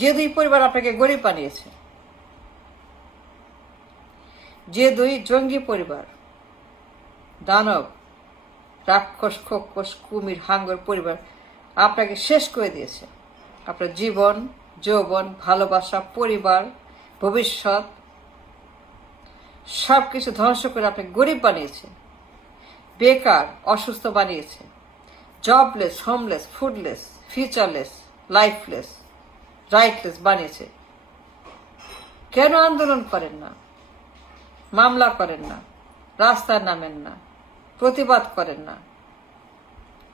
যে দুই পরিবার আপনাকে গরিব বানিয়েছে, যে দুই জঙ্গি পরিবার, দানব, রাক্ষস, খোকস, কুমির, হাঙ্গর পরিবার আপনাকে শেষ করে দিয়েছে। আপনার জীবন, যৌবন, ভালোবাসা, পরিবার, ভবিষ্যৎ সব কিছু ধ্বংস করে আপনাকে গরিব বানিয়েছে, বেকার, অসুস্থ বানিয়েছে, জবলেস, হোমলেস, ফুডলেস, ফিউচারলেস, লাইফলেস, রাইটলেস বানিয়েছে। কেন আন্দোলন করেন না, মামলা করেন না, রাস্তায় নামেন না, প্রতিবাদ করেন না?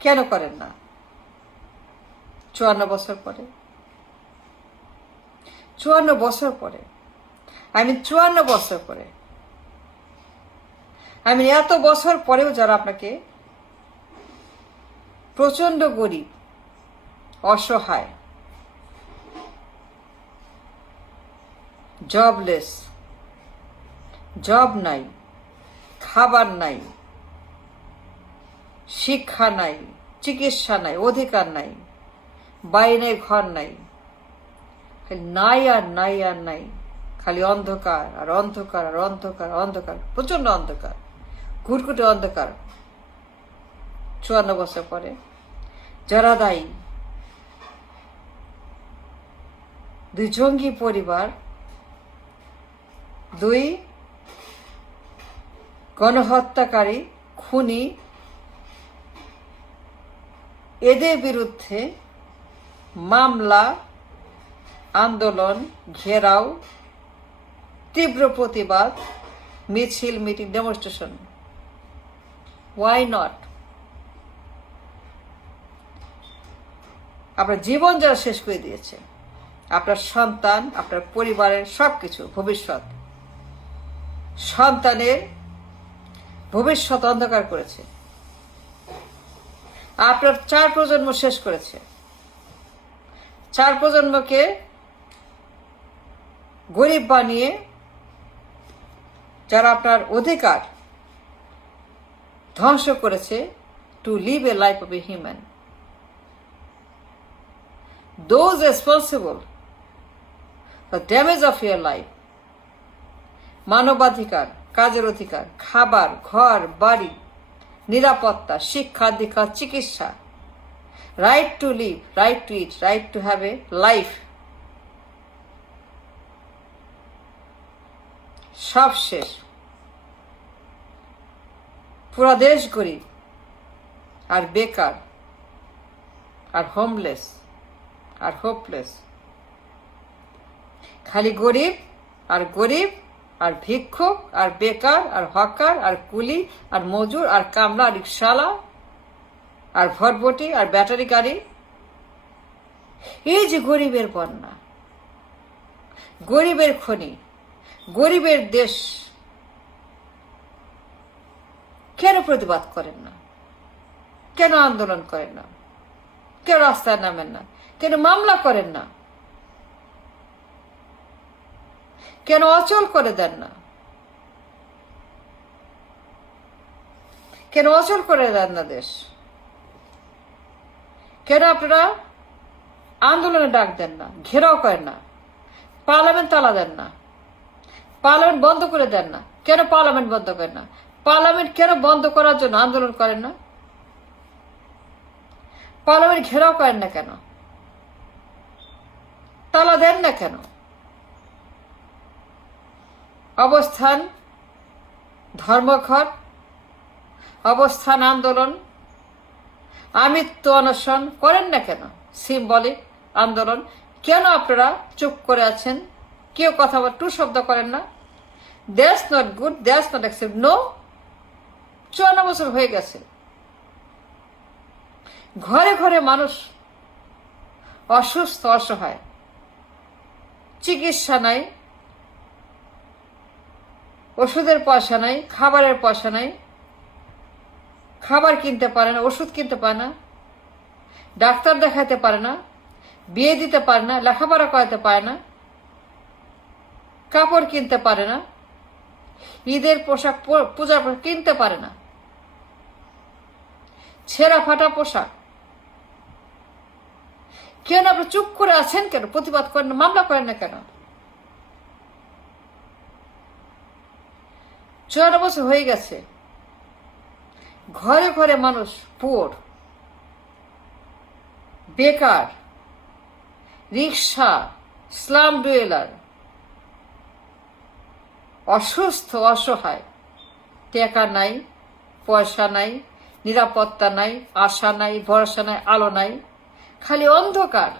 কেন করেন না? 54 বছর পরে, 54 বছর পরে, 54 বছর পরে, এত বছর পরেও যারা আপনাকে প্রচন্ড গরিব, অসহায়, জবলেস, জব নাই, খাবার নাই, শিক্ষা নাই, চিকিৎসা নাই, অধিকার নাই, বাড়ি নেই, ঘর নাই, নাই আর নাই আর নাই, খালি অন্ধকার আর অন্ধকার আর অন্ধকার, অন্ধকার, প্রচন্ড অন্ধকার, ঘুটঘুটে অন্ধকার। 54 বছর পরে যারা দায়ী, দুই জঙ্গি পরিবার, দুই গণহত্যাকারী, খুনি, এদের বিরুদ্ধে মামলা, আন্দোলন, ঘেরাও, তীব্র প্রতিবাদ, মিছিল, মিটিং, ডেমনস্ট্রেশন। Why not? আপনার জীবন যারা শেষ করে দিয়েছে, আপনার সন্তান, আপনার পরিবারের সবকিছু, ভবিষ্যৎ, সন্তানের ভবিষ্যৎ অন্ধকার করেছে, আপনার 4 প্রজন্ম শেষ করেছে, 4 প্রজন্মকে গরিব বানিয়ে যারা আপনার অধিকার ধ্বংস করেছে, to live a life of a human, those responsible for damage of your life, মানবাধিকার, কাজের অধিকার, খাবার, ঘর, বাড়ি, নিরাপত্তা, শিক্ষা, দীক্ষা, চিকিৎসা, right to live, right to eat, right to have a life, সব শেষ। পুরা দেশ গরিব আর বেকার আর হোমলেস আর হোপলেস, খালি গরিব আর গরিব আর ভিক্ষুক আর বেকার আর হকার আর কুলি আর মজুর আর কামলা আর রিক্সাওয়ালা আর ভটভটি আর ব্যাটারি গাড়ি। এই যে গরিবের বন্যা, গরিবের খনি, গরিবের দেশ, কেন প্রতিবাদ করেন না? কেন আন্দোলন করেন না? কেন রাস্তায় নামেন না? কেন মামলা করেন না? কেন অচল করে দেন না? কেন অচল করে দেন না দেশ? কেন আপনারা আন্দোলনে ডাক দেন না, ঘেরাও করেন না, পার্লামেন্ট তালা দেন না, পার্লামেন্ট বন্ধ করে দেন না? কেন পার্লামেন্ট বন্ধ করেন না? পার্লামেন্ট কেন বন্ধ করার জন্য আন্দোলন করেন না? পার্লামেন্ট ঘেরাও করেন না কেন? তালা দেন না কেন? অবস্থান ধর্মঘট, অবস্থান আন্দোলন, আমৃত্যু অনশন করেন না কেন? সিম্বলিক আন্দোলন কেন আপনারা চুপ করে আছেন? কেউ কথা বল, টু শব্দ করেন না? That's not good, that's not accept. No, 54 বছর হয়ে গেছে, ঘরে ঘরে মানুষ অসুস্থ, অসহায়, চিকিৎসা নাই, ওষুধের পয়সা নাই, খাবারের পয়সা নাই, খাবার কিনতে পারে না, ওষুধ কিনতে পারে না, ডাক্তার দেখাতে পারে না, বিয়ে দিতে পারে না, লেখাপড়া করাতে পারে না, কাপড় কিনতে পারে না, ঈদের পোশাক, পূজার পোশাক কিনতে পারে না, ছেঁড়া ফাটা পোশাক, কেন আপনি চুপ করে আছেন? কেন প্রতিবাদ করেন না, মামলা করেন না কেন? 54 বছর হয়ে গেছে, ঘরে ঘরে মানুষ পুয়ার, বেকার, রিক্সা, স্লাম ডুয়েলার, অসুস্থ, অসহায়, টাকা নাই, পয়সা নাই, নিরাপত্তা নাই, আশা নাই, ভরসা নাই, আলো নাই, খালি অন্ধকার,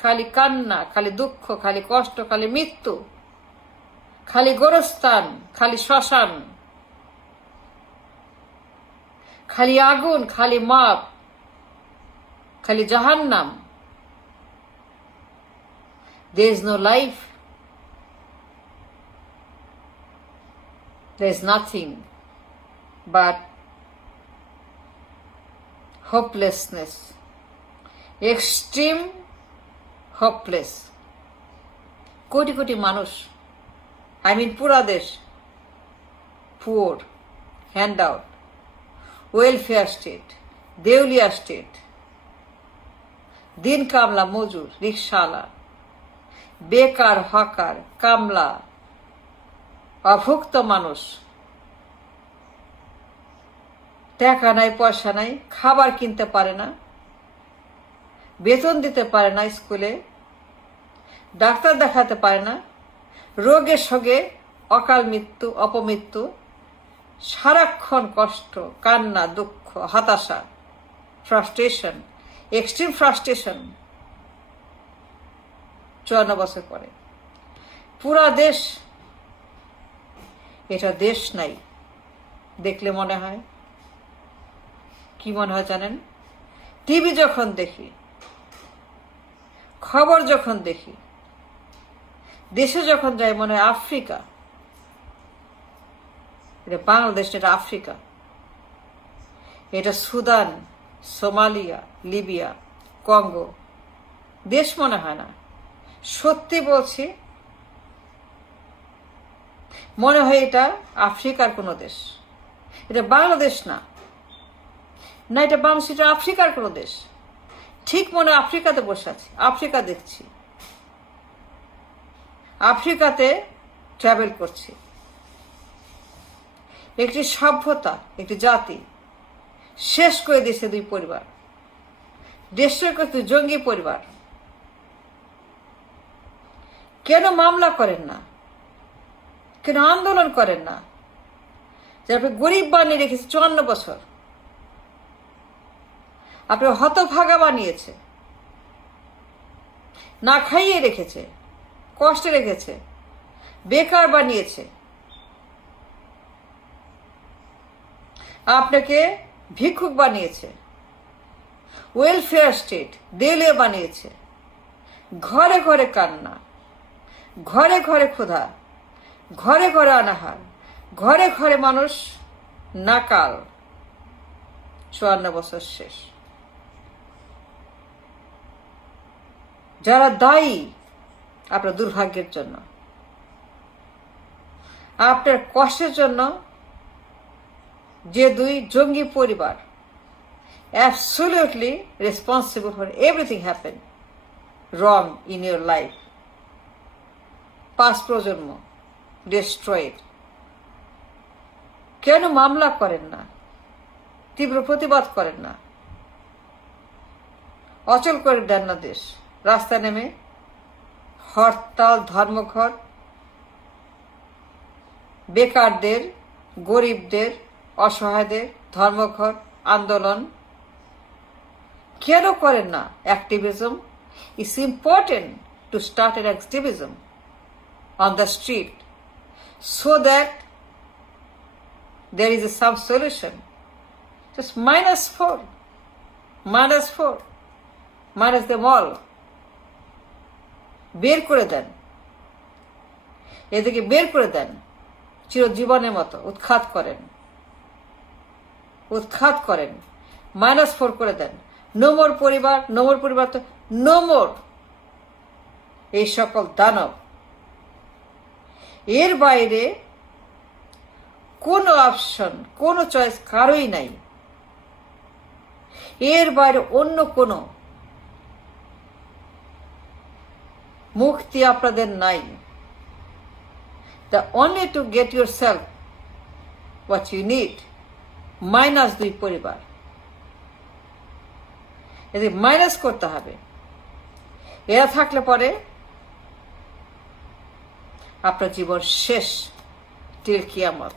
খালি কান্না, খালি দুঃখ, খালি কষ্ট, খালি মৃত্যু, খালি গোরস্থান, খালি শ্মশান, খালি আগুন, খালি মাপ, খালি জাহান্নাম। There is no life. There is nothing but hopelessness, extreme hopeless. Crore crore মানুষ, পুরা দেশ poor, hand out, welfare state, দেউলিয়া স্টেট, দিন কামলা মজুর, রিক্সাওয়ালা, বেকার, হকার, কামলা, অভুক্ত মানুষ, টাকা নাই, পয়সা নাই, খাবার কিনতে পারে না, বেতন দিতে পারে না, স্কুলে ডাক্তার দেখাতে পারে না, রোগে শোগে অকাল মৃত্যু, অপমৃত্যু, সারাক্ষণ কষ্ট, কান্না, দুঃখ, হতাশা, ফ্রাস্ট্রেশন, এক্সট্রিম ফ্রাস্ট্রেশন। 54 বছর পরে পুরা দেশ, এটা দেশ নাই। দেখলে মনে হয় কি মনে হয় জানেন? টিভি যখন দেখি, খবর যখন দেখি, দেশে যখন যাই, মনে হয় আফ্রিকা। এটা বাংলাদেশ, এটা আফ্রিকা, এটা সুদান, সোমালিয়া, লিবিয়া, কঙ্গো। দেশ মনে হয় না, সত্যি বলছি, মনে হয় এটা আফ্রিকার কোনো দেশ। এটা বাংলাদেশ না, না এটা বাংলাদেশ, এটা আফ্রিকার কোনো দেশ। ঠিক মনে আফ্রিকাতে বসে আছি, আফ্রিকা দেখছি, আফ্রিকাতে ট্রাভেল করছি। একটি সভ্যতা, একটি জাতি শেষ করে দিয়েছে 2 পরিবার, দেশের করতে জঙ্গি পরিবার। কেন মামলা করেন না? কেন আন্দোলন করেন না? যে আপনি গরিব বানিয়ে রেখেছে 54 বছর, আপনি হতভাগা বানিয়েছে, না খাইয়ে রেখেছে, কষ্টে রেখেছে, বেকার বানিয়েছে, আপনাকে ভিক্ষুক বানিয়েছে, ওয়েলফেয়ার স্টেট দেউলিয়া বানিয়েছে, ঘরে ঘরে কান্না, ঘরে ঘরে ক্ষুধা, ঘরে ঘরে অনাহার, ঘরে ঘরে মানুষ নাকাল। 54 বছর শেষ। যারা দায়ী আপনার দুর্ভাগ্যের জন্য, আপনার কষ্টের জন্য, যে 2 জঙ্গি পরিবার absolutely responsible for everything happen wrong in your life. 5 প্রজন্ম destroyed. কেন মামলা করেন না? তীব্র প্রতিবাদ করেন না? অচল করে দেন না দেশ? রাস্তায় নেমে হরতাল, ধর্মঘট, বেকারদের, গরিবদের, অসহায়দের ধর্মঘট, আন্দোলন কেন করেন না? Activism, it's important to start an activism on the street so that there is some solution. Just -4, minus them all. বের করে দেন, এদিকে বের করে দেন, চিরজীবনের মতো উৎখাত করেন, -4 করে দেন। নো মোর পরিবার, নো মোর পরিবার, তো নো মোর এই সকল দানব। এর বাইরে কোনো অপশন, কোনো চয়েস কারোই নাই। এর বাইরে অন্য কোনো মুক্তি আপনাদের নাই। The only to get yourself what you need, minus 2 পরিবার, এদের মাইনাস করতে হবে। এরা থাকলে পরে আপনার জীবন শেষ, টিল কিয়ামত।